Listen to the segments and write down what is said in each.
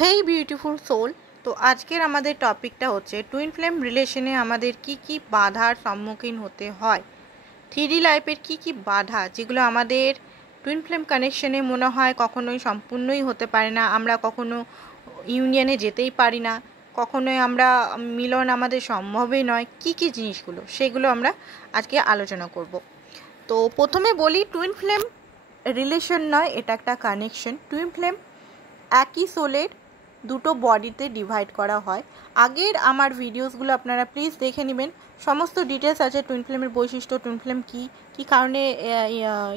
হেই beautiful soul. তো আজকের আমাদের টপিকটা হচ্ছে টুইন ফ্লেম রিলেশনে আমাদের কি কি বাধার সম্মুখীন হতে হয়, থ্রিডি লাইফের কি কি বাধা যেগুলো আমাদের টুইন ফ্লেম কানেকশনে মনে হয় কখনোই সম্পূর্ণই হতে পারে না, আমরা কখনো ইউনিয়নে যেতেই পারি না, কখনোই আমরা মিলন আমাদের সম্ভবই নয়, কি কি জিনিসগুলো সেগুলো আমরা আজকে আলোচনা করব। তো প্রথমে বলি, টুইন ফ্লেম রিলেশন নয়, এটা একটা কানেকশন। টুইন ফ্লেম একই সোলের দুটো বডিতে ডিভাইড করা হয়। আগের আমার ভিডিওসগুলো আপনারা প্লিজ দেখে নেবেন, সমস্ত ডিটেলস আছে। টুইন ফ্লেমের বৈশিষ্ট্য, টুইন ফ্লেম কী কারণে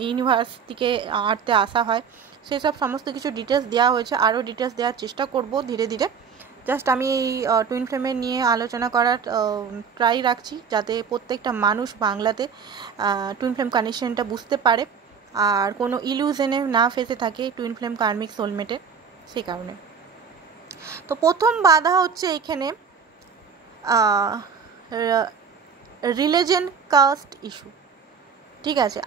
ইউনিভার্স থেকে আর্থে আসা হয়, সেসব সমস্ত কিছু ডিটেলস দেওয়া হয়েছে। আরও ডিটেলস দেওয়ার চেষ্টা করব ধীরে ধীরে। জাস্ট আমি এই টুইন ফ্লেমের নিয়ে আলোচনা করার ট্রাই রাখছি, যাতে প্রত্যেকটা মানুষ বাংলাতে টুইন ফ্লেম কানেকশনটা বুঝতে পারে আর কোনো ইলিউশনে না ফেসে থাকে টুইন ফ্লেম কার্মিক সোলমেটে, সেই কারণে। তো প্রথম বাধা হচ্ছে এখানে রিলিজন কাস্ট ইস্যু। ঠিক আছে,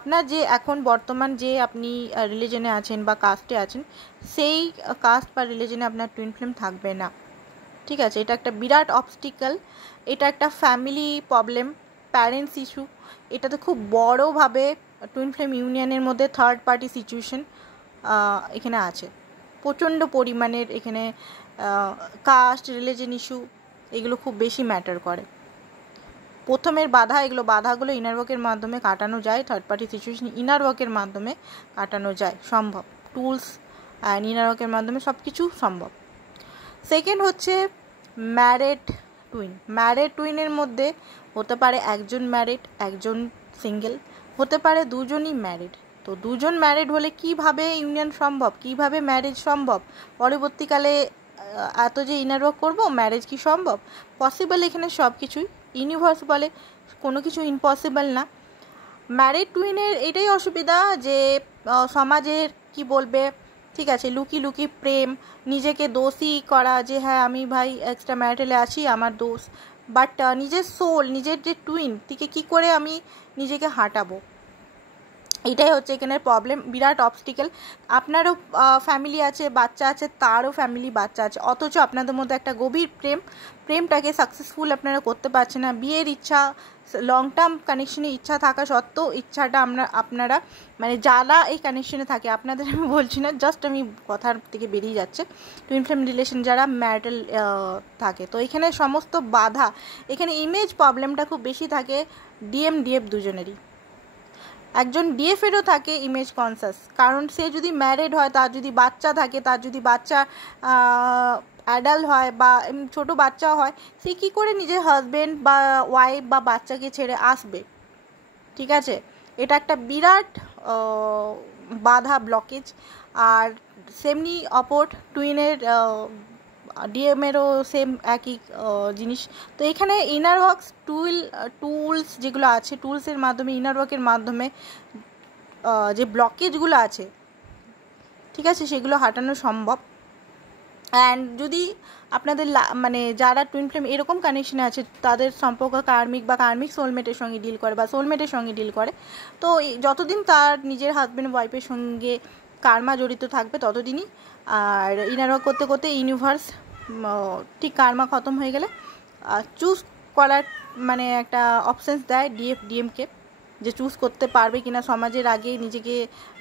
আপনার যে এখন বর্তমান যে আপনি রিলিজনে আছেন বা কাস্টে আছেন, সেই কাস্ট বা রিলিজনে আপনার টুইন ফ্লেম থাকবে না। ঠিক আছে, এটা একটা বিরাট অবস্টিক্যাল, এটা একটা ফ্যামিলি প্রবলেম, প্যারেন্টস ইস্যু। এটাতে খুব বড়োভাবে টুইন ফ্লেম ইউনিয়নের মধ্যে থার্ড পার্টি সিচুয়েশন এখানে আছে প্রচণ্ড পরিমাণের। এখানে কাস্ট, রিলিজন ইস্যু এগুলো খুব বেশি ম্যাটার করে। প্রথমের বাধা, বাধাগুলো ইনার ওয়ার্কের মাধ্যমে কাটানো যায়, থার্ড পার্টি সিচুয়েশন ইনার ওয়ার্কের মাধ্যমে কাটানো যায়, সম্ভব। টুলস অ্যান্ড ইনার ওয়ার্কের মাধ্যমে সব কিছু সম্ভব। সেকেন্ড হচ্ছে ম্যারিড টুইন। ম্যারিড টুইনের মধ্যে হতে পারে একজন ম্যারিড, একজন সিঙ্গেল, হতে পারে দুজনই ম্যারিড। তো দুজন ম্যারিড হলে কিভাবে ইউনিয়ন সম্ভব, কিভাবে ম্যারেজ সম্ভব? পরবর্তীকালে এত যে ইনার ওয়ার্ক করবো, ম্যারেজ কি সম্ভব? পসিবল। এখানে সব কিছুই ইউনিভার্স বলে, কোনো কিছু ইম্পসিবল না। ম্যারিড টুইনের এটাই অসুবিধা যে সমাজের কি বলবে, ঠিক আছে, লুকি লুকি প্রেম, নিজেকে দোষী করা যে হ্যাঁ আমি ভাই এক্সট্রা ম্যারিটালে আছি, আমার দোষ। বাট নিজের সোল, নিজের যে টুইন থেকে কী করে আমি নিজেকে হাঁটাবো, এটাই হচ্ছে এখানের প্রবলেম, বিরাট অবস্টিকেল। আপনারও ফ্যামিলি আছে, বাচ্চা আছে, তারও ফ্যামিলি, বাচ্চা আছে, অথচ আপনাদের মধ্যে একটা গভীর প্রেমটাকে সাকসেসফুল আপনারা করতে পারছেন না। বিয়ের ইচ্ছা, লং টার্ম কানেকশনের ইচ্ছা থাকা সত্ত্বেও ইচ্ছাটা আপনারা মানে যারা এই কানেকশনে থাকে, আপনাদের আমি বলছি না, জাস্ট আমি কথার থেকে বেরিয়ে যাচ্ছে, টুইন ফ্লেম রিলেশন যারা ম্যারিটাল থাকে। তো এখানে সমস্ত বাধা, এখানে ইমেজ প্রবলেমটা খুব বেশি থাকে ডিএফ দুজনেরই। একজন ডিএফেরও থাকে ইমেজ কনসাস, কারণ সে যদি ম্যারিড হয়, তার যদি বাচ্চা থাকে, তার যদি বাচ্চা অ্যাডাল্ট হয় বা ছোট বাচ্চা হয়, সে কী করে নিজের হাজব্যান্ড বা ওয়াইফ বা বাচ্চাকে ছেড়ে আসবে? ঠিক আছে, এটা একটা বিরাট বাধা, ব্লকেজ। আর সেমনি অপর টুইনের ডিএমেরও সেম একই জিনিস। তো এখানে ইনার ওয়ার্কস টুলস যেগুলো আছে, টুলসের মাধ্যমে, ইনার ওয়ার্কের মাধ্যমে যে ব্লকেজগুলো আছে, ঠিক আছে, সেগুলো হাঁটানো সম্ভব। অ্যান্ড যদি আপনাদের মানে যারা টুইন ফ্লেম এরকম কানেকশনে আছে, তাদের সম্পর্ক কার্মিক বা কার্মিক সোলমেটের সঙ্গে ডিল করে বা সোলমেটের সঙ্গে ডিল করে, তো যতদিন তার নিজের হাজব্যান্ড ওয়াইফের সঙ্গে কার্মা জড়িত থাকবে ততদিনই। আর ইনার ওয়ার্ক করতে করতে ইউনিভার্স ঠিক কার্মা খতম হয়ে গেলে চুজ করার মানে একটা অপশানস দেয় ডিএমকে, যে চুজ করতে পারবে কিনা, সমাজের আগে নিজেকে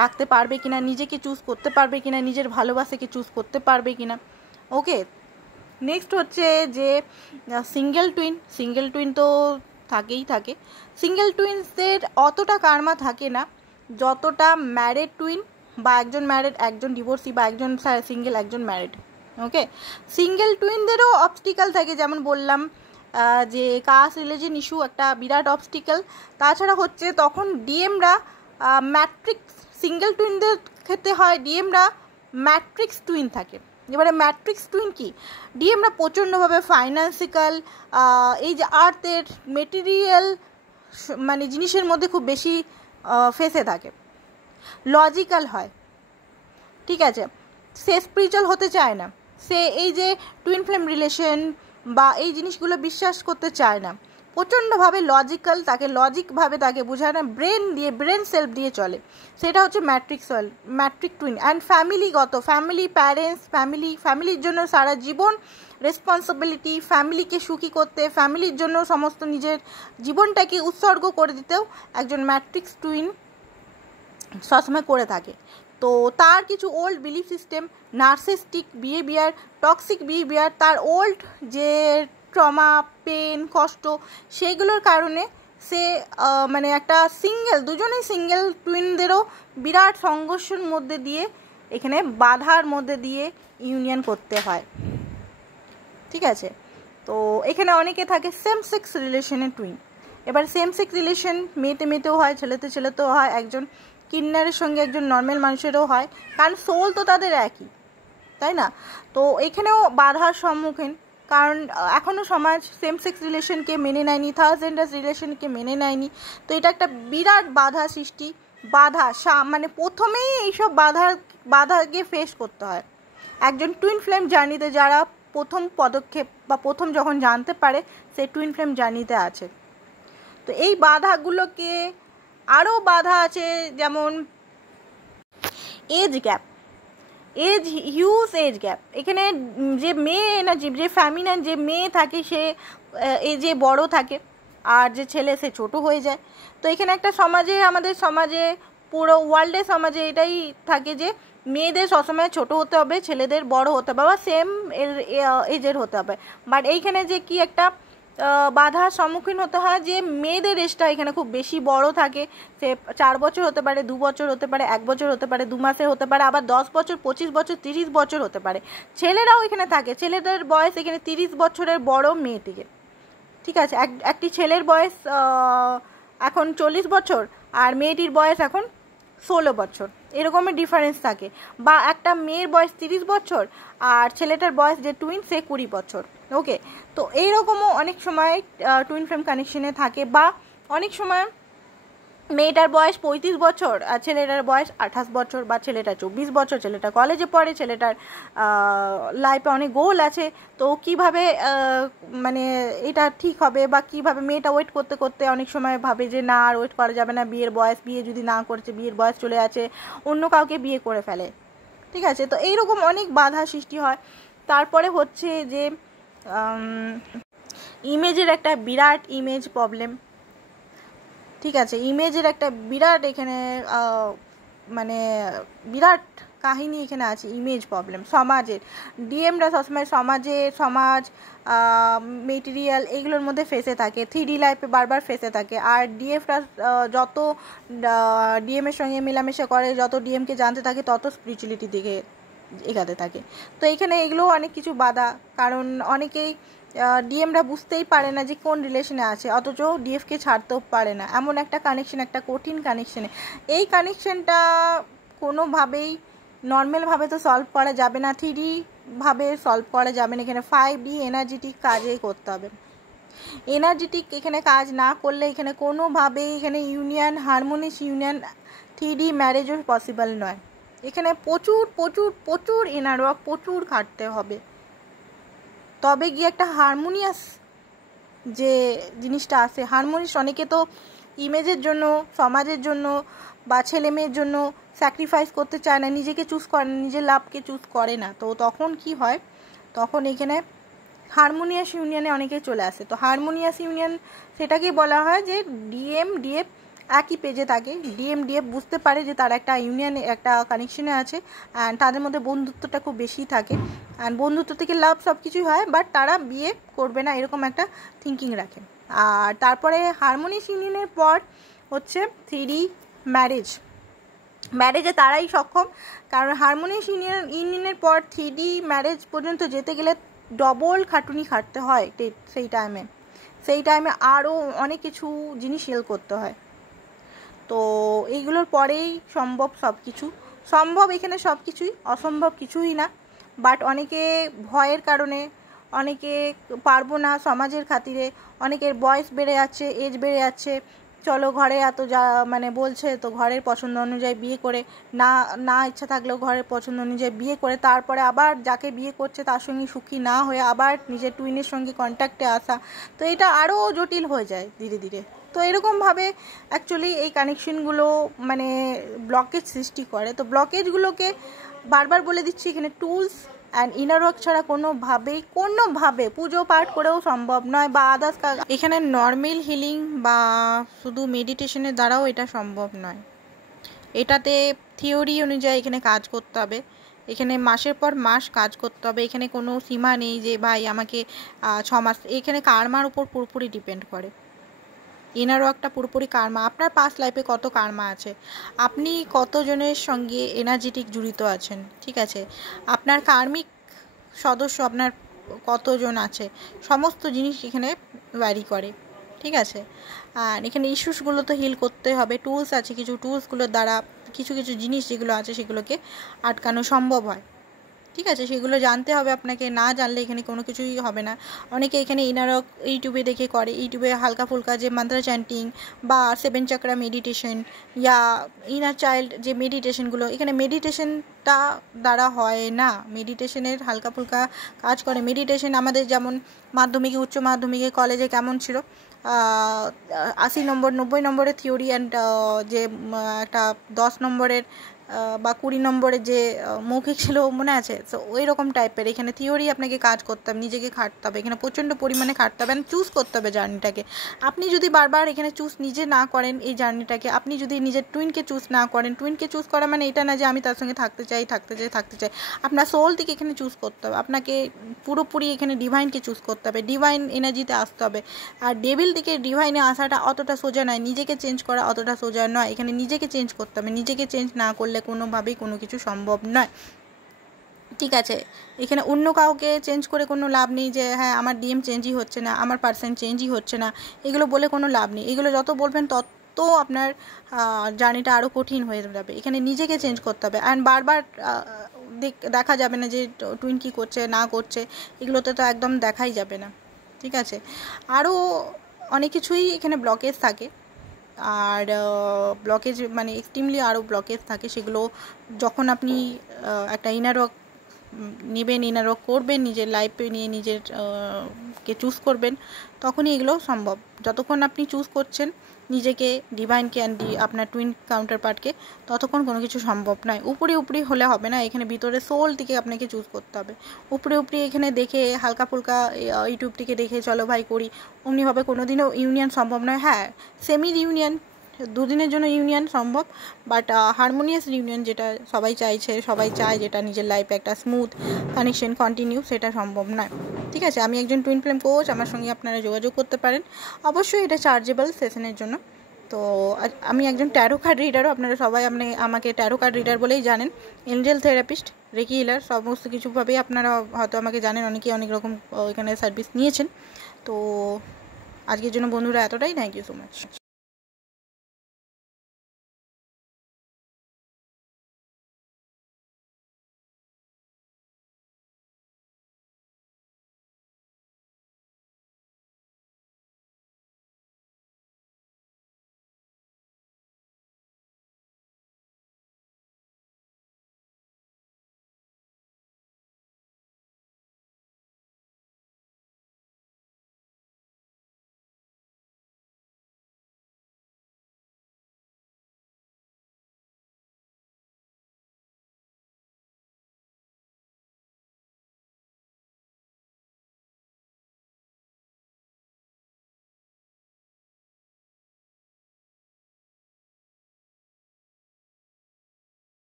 রাখতে পারবে কিনা, নিজেকে চুজ করতে পারবে কিনা, নিজের ভালোবাসাকে চুজ করতে পারবে কিনা। ওকে, নেক্সট হচ্ছে যে সিঙ্গেল টুইন তো থাকেই থাকে। সিঙ্গেল টুইন্সদের অতটা কার্মা থাকে না যতটা ম্যারিড টুইন, বা একজন ম্যারিড, একজন ডিভোর্সি, বা একজন সিঙ্গেল, একজন ম্যারিড। ওকে, সিঙ্গেল টুইনদেরও অবস্টিক্যাল থাকে, যেমন বললাম যে কাস্ট রিলিজন ইস্যু একটা বিরাট অবস্টিক্যাল। তাছাড়া হচ্ছে তখন ডিএমরা ম্যাট্রিক্স, সিঙ্গেল টুইনদের ক্ষেত্রে হয় ডিএমরা ম্যাট্রিক্স টুইন থাকে। এবারে ম্যাট্রিক্স টুইন কি, ডিএমরা প্রচণ্ডভাবে ফাইন্যান্সিক্যাল, এই যে আর্থের মেটেরিয়াল মানে জিনিসের মধ্যে খুব বেশি ফেসে থাকে, লজিক্যাল হয়। ঠিক আছে, সে স্পিরিচুয়াল হতে চায় না, সে এই যে টুইন ফ্লেম রিলেশন বা এই জিনিসগুলো বিশ্বাস করতে চায় না। প্রচণ্ডভাবে লজিক্যাল, তাকে লজিকভাবে তাকে বোঝায় না, ব্রেন সেলফ দিয়ে চলে, সেটা হচ্ছে ম্যাট্রিক টুইন। অ্যান্ড ফ্যামিলিগত, প্যারেন্টস, ফ্যামিলির জন্য সারা জীবন রেসপন্সিবিলিটি, ফ্যামিলিকে সুখী করতে, ফ্যামিলির জন্য সমস্ত নিজের জীবনটাকে উৎসর্গ করে দিতেও একজন ম্যাট্রিক্স টুইন সবসময় করে থাকে। তো তার কিছু old belief system, narcissistic behaviour, toxic behaviour, তার ওল্ড যে ট্রমা, পেন, কষ্ট, সেগুলোর কারণে সে মানে একটা দুজনেই সিঙ্গেল টুইনদেরও বিরাট সংঘর্ষের মধ্যে দিয়ে, এখানে বাধার মধ্যে দিয়ে ইউনিয়ন করতে হয়। ঠিক আছে, তো এখানে অনেকে থাকে সেম সেক্স রিলেশনের টুইন। এবার সেম সেক্স রিলেশন মেয়েতেও হয়, ছেলেতেও হয়, একজন কিন্নারের সঙ্গে একজন নর্মাল মানুষেরও হয়, কারণ সোল তো তাদের একই, তাই না? তো এখানেও বাধার সম্মুখীন, কারণ এখনও সমাজ সেম সেক্স রিলেশনকে মেনে নেয়নি, থার্ড জেন্ডার রিলেশনকে মেনে নেয়নি। তো এটা একটা বিরাট বাধা সৃষ্টি, মানে প্রথমেই এইসব বাধাকে ফেস করতে হয়। একজন টুইন ফ্লেম জার্নিতে যারা প্রথম পদক্ষেপ বা প্রথম যখন জানতে পারে সে টুইন ফ্লেম জার্নিতে আছে। তো এই বাধাগুলোকে, আরও বাধা আছে যেমন age gap, huge age gap. এখানে যে মেয়ে এনার্জি, যে ফ্যামিনাইন যে মেয়ে থাকে সে এজে বড় থাকে, আর যে ছেলে সে ছোট হয়ে যায়। তো এখানে একটা সমাজে, আমাদের সমাজে, পুরো ওয়ার্ল্ডের সমাজে এটাই থাকে যে মেয়েদের সবসময় ছোট হতে হবে, ছেলেদের বড় হতে হবে বা সেম এজের হতে হবে। বাট এইখানে যে কি একটা বাধার সম্মুখীন হতে হয় যে মেয়েদের এজটা এখানে খুব বেশি বড় থাকে, সে 4 বছর হতে পারে, 2 বছর হতে পারে, 1 বছর হতে পারে, 2 মাসে হতে পারে, আবার 10 বছর, 25 বছর, 30 বছর হতে পারে। ছেলেরাও এখানে থাকে, ছেলেদের বয়স এখানে 30 বছরের বড় মেয়েটিকে। ঠিক আছে, একটি ছেলের বয়স এখন 40 বছর আর মেয়েটির বয়স এখন 16 বছর, এরকমের ডিফারেন্স থাকে। বা একটা মেয়ের বয়স 30 বছর আর ছেলেটার বয়স যে টুইন সে 20 বছর। ওকে, তো এইরকমও অনেক সময় টুইন ফ্লেম কানেকশনে থাকে। বা অনেক সময় মেয়েটার বয়স 35 বছর আর ছেলেটার বয়স 28 বছর, বা ছেলেটা 24 বছর, ছেলেটা কলেজে পড়ে, ছেলেটার লাইফে অনেক গোল আছে। তো কিভাবে মানে এটা ঠিক হবে, বা কিভাবে মেয়েটা ওয়েট করতে করতে অনেক সময় ভাবে যে না আর ওয়েট করা যাবে না, বিয়ে যদি না করছে, বিয়ের বয়স চলে আছে, অন্য কাউকে বিয়ে করে ফেলে। ঠিক আছে, তো এইরকম অনেক বাধা সৃষ্টি হয়। তারপরে হচ্ছে যে ইমেজের একটা বিরাট ইমেজ প্রবলেম। ঠিক আছে, ইমেজের একটা বিরাট এখানে মানে বিরাট কাহিনী এখানে আছে, ইমেজ প্রবলেম সমাজের। ডিএমরা সবসময় সমাজ মেটেরিয়াল এইগুলোর মধ্যে ফেসে থাকে, 3D লাইফে বারবার ফেসে থাকে। আর ডিএফরা যত ডিএমের সঙ্গে মেলামেশা করে, যত ডিএমকে জানতে থাকে, তত স্পিরিচুয়ালিটির দিকে এগাতে থাকে। তো এখানে এগুলোও অনেক কিছু বাধা, কারণ অনেকেই ডিএমরা বুঝতেই পারে না যে কোন রিলেশনে আছে, অথচ ডিএফকে ছাড়তেও পারে না। এমন একটা কানেকশন, একটা কঠিন কানেকশনে, এই কানেকশনটা কোনোভাবেই নর্মালভাবে তো সলভ করা যাবে না, 3D ভাবে সলভ করা যাবে না। এখানে 5D এনার্জেটিক কাজেই করতে হবে। এনার্জেটিক এখানে কাজ না করলে এখানে কোনোভাবেই এখানে ইউনিয়ন, হারমোনিয়াস ইউনিয়ন, 3D ম্যারেজও পসিবল নয়। এখানে প্রচুর প্রচুর প্রচুর ইনার ওয়ার্ক, প্রচুর খাটতে হবে, তবে গিয়ে একটা হারমোনিয়াস যে জিনিসটা আছে। হারমোনিয়াস অনেকে তো ইমেজের জন্য, সমাজের জন্য বা ছেলে মেয়ের জন্য স্যাক্রিফাইস করতে চায় না, নিজেকে চুজ করে না, নিজের লাভকে চুজ করে না। তো তখন কি হয়, তখন এখানে হারমোনিয়াস ইউনিয়নে অনেকে চলে আসে। তো হারমোনিয়াস ইউনিয়ন সেটাকেই বলা হয় যে ডিএফ একই পেজে থাকে, ডিএফ বুঝতে পারে যে তারা একটা ইউনিয়নে, একটা কানেকশনে আছে, অ্যান্ড তাদের মধ্যে বন্ধুত্বটা খুব বেশি থাকে, অ্যান্ড বন্ধুত্ব থেকে লাভ সব কিছুই হয়, বাট তারা বিয়ে করবে না এরকম একটা থিঙ্কিং রাখে। আর তারপরে হারমোনিয়াস ইউনিয়নের পর হচ্ছে 3D ম্যারেজে তারাই সক্ষম, কারণ হারমোনিয়াস ইউনিয়নের পর 3D ম্যারেজ পর্যন্ত যেতে গেলে ডবল খাটুনি খাটতে হয়। সেই টাইমে আরও অনেক কিছু জিনিস হেল করতে হয়। তো এইগুলোর পরেই সম্ভব সব কিছু। সম্ভব এখানে সব কিছুই, অসম্ভব কিছুই না। বাট অনেকে ভয়ের কারণে, অনেকে পারবো না সমাজের খাতিরে, অনেকের বয়স বেড়ে যাচ্ছে, এজ বেড়ে যাচ্ছে, চলো ঘরে এত যা মানে বলছে, তো ঘরের পছন্দ অনুযায়ী বিয়ে করে, না না ইচ্ছা থাকলেও ঘরের পছন্দ অনুযায়ী বিয়ে করে তারপরে আবার যাকে বিয়ে করছে তার সঙ্গে সুখী না হয়ে আবার নিজের টুইনের সঙ্গে কন্ট্যাক্টে আসা, তো এটা আরও জটিল হয়ে যায় ধীরে ধীরে। তো এরকমভাবে অ্যাকচুয়ালি এই কানেকশনগুলো মানে ব্লকেজ সৃষ্টি করে। তো ব্লকেজগুলোকে বারবার বলে দিচ্ছি, এখানে টুলস অ্যান্ড ইনার ওয়ার্ক ছাড়া কোনোভাবে পুজো পাঠ করেও সম্ভব নয়, বা আদার্স এখানে নর্মাল হিলিং বা শুধু মেডিটেশনের দ্বারাও এটা সম্ভব নয়। এটাতে থিওরি অনুযায়ী এখানে কাজ করতে হবে, এখানে মাসের পর মাস কাজ করতে হবে। এখানে কোনো সীমা নেই যে ভাই আমাকে 6 মাস, এখানে কার্মার উপর পুরোপুরি ডিপেন্ড করে। ইনার ওয়ার্কটা পুরোপুরি কার্মা, আপনার পাস্ট লাইফে কত কার্মা আছে, আপনি কতজনের সঙ্গে এনার্জেটিক জড়িত আছেন, ঠিক আছে, আপনার কার্মিক সদস্য আপনার কতজন আছে, সমস্ত জিনিস এখানে ভ্যারি করে, ঠিক আছে। আর এখানে ইস্যুসগুলো তো হিল করতে হবে, টুলস আছে কিছু, টুলসগুলোর দ্বারা কিছু কিছু জিনিস যেগুলো আছে সেগুলোকে আটকানো সম্ভব হয়, ঠিক আছে, সেগুলো জানতে হবে আপনাকে, না জানলে এখানে কোনো কিছুই হবে না। অনেকে এখানে ইনারক ইউটিউবে দেখে করে, ইউটিউবে হালকা ফুলকা যে মন্ত্র চ্যান্টিং বা 7 চক্রা মেডিটেশন ইয়া ইনার চাইল্ড যে মেডিটেশনগুলো, এখানে মেডিটেশনটা দ্বারা হয় না, মেডিটেশনের হালকা ফুলকা কাজ করে। মেডিটেশন আমাদের যেমন মাধ্যমিকে, উচ্চ মাধ্যমিকে, কলেজে কেমন ছিল, 80 নম্বর 90 নম্বরের থিওরি অ্যান্ড যে একটা 10 নম্বরের বা 20 নম্বরের যে মৌখিক ছিল মনে আছে, তো ওই রকম টাইপের এখানে থিওরি আপনাকে কাজ করতে হবে, নিজেকে খাটতে হবে, এখানে প্রচণ্ড পরিমাণে খাটতে হবে, চুজ করতে হবে জার্নিটাকে। আপনি যদি বারবার এখানে চুজ নিজে না করেন এই জার্নিটাকে, আপনি যদি নিজের টুইনকে চুজ না করেন, টুইনকে চুজ করা মানে এটা না যে আমি তার সঙ্গে থাকতে চাই, আপনার সোল থেকে এখানে চুজ করতে হবে, আপনাকে পুরোপুরি এখানে ডিভাইনকে চুজ করতে হবে, ডিভাইন এনার্জিতে আসতে হবে। আর ডেভিল থেকে ডিভাইনে আসাটা অতটা সোজা নয়, নিজেকে চেঞ্জ করা অতটা সোজা নয়, এখানে নিজেকে চেঞ্জ করতে হবে, নিজেকে চেঞ্জ না করলে কোনোভাবেই কোনো কিছু সম্ভব নয়, ঠিক আছে। এখানে অন্য কাউকে চেঞ্জ করে কোনো লাভ নেই, যে হ্যাঁ আমার ডিএম চেঞ্জই হচ্ছে না, আমার পার্সন চেঞ্জই হচ্ছে না, এগুলো বলে কোনো লাভ নেই। এগুলো যত বলবেন তত আপনার জার্নিটা আরও কঠিন হয়ে যাবে। এখানে নিজেকে চেঞ্জ করতে হবে, অ্যান্ড বারবার দেখা যাবে না যে টুইন কী করছে না করছে, এগুলোতে তো একদম দেখাই যাবে না, ঠিক আছে। আরও অনেক কিছুই এখানে ব্লকেজ থাকে, আর ব্লকেজ মানে এক্সট্রিমলি আরও ব্লকেজ থাকে, সেগুলো যখন আপনি একটা ইনার ওয়ার্ক নেবেন, ইনার ওয়ার্ক করবেন, নিজের লাইফে নিয়ে নিজের কে চুজ করবেন, তখনই এগুলো সম্ভব। যতক্ষণ আপনি চুজ করছেন নিজেকে, ডিভাইনকে অ্যান্ড আপনার টুইন কাউন্টার পার্টকে, ততক্ষণ কোনো কিছু সম্ভব নয়। উপরি হলে হবে না, এখানে ভিতরে সোল থেকে আপনাকে চুজ করতে হবে। উপরি এখানে দেখে হালকা ফুলকা ইউটিউব থেকে দেখে চলো ভাই করি, অমনিভাবে কোনো দিনও ইউনিয়ন সম্ভব নয়। হ্যাঁ, সেমি ইউনিয়ন, দুদিনের জন্য ইউনিয়ন সম্ভব, বাট হারমোনিয়াস ইউনিয়ন যেটা সবাই চায়, যেটা নিজের লাইফে একটা স্মুথ কানেকশন কন্টিনিউ, সেটা সম্ভব নয়, ঠিক আছে। আমি একজন টুইন ফ্লেম কোচ, আমার সঙ্গে আপনারা যোগাযোগ করতে পারেন, অবশ্যই এটা চার্জেবল সেশনের জন্য। তো আমি একজন ট্যারো কার্ড রিডারও, আপনারা সবাই আমাকে ট্যারো কার্ড রিডার বলেই জানেন, এঞ্জেল থেরাপিস্ট, রেকি হিলার, সমস্ত কিছুভাবেই আপনারা হয়তো আমাকে জানেন, অনেকেই অনেক রকম এখানে সার্ভিস নিয়েছেন। তো আজকের জন্য বন্ধুরা এতটাই, থ্যাংক ইউ সো মাচ।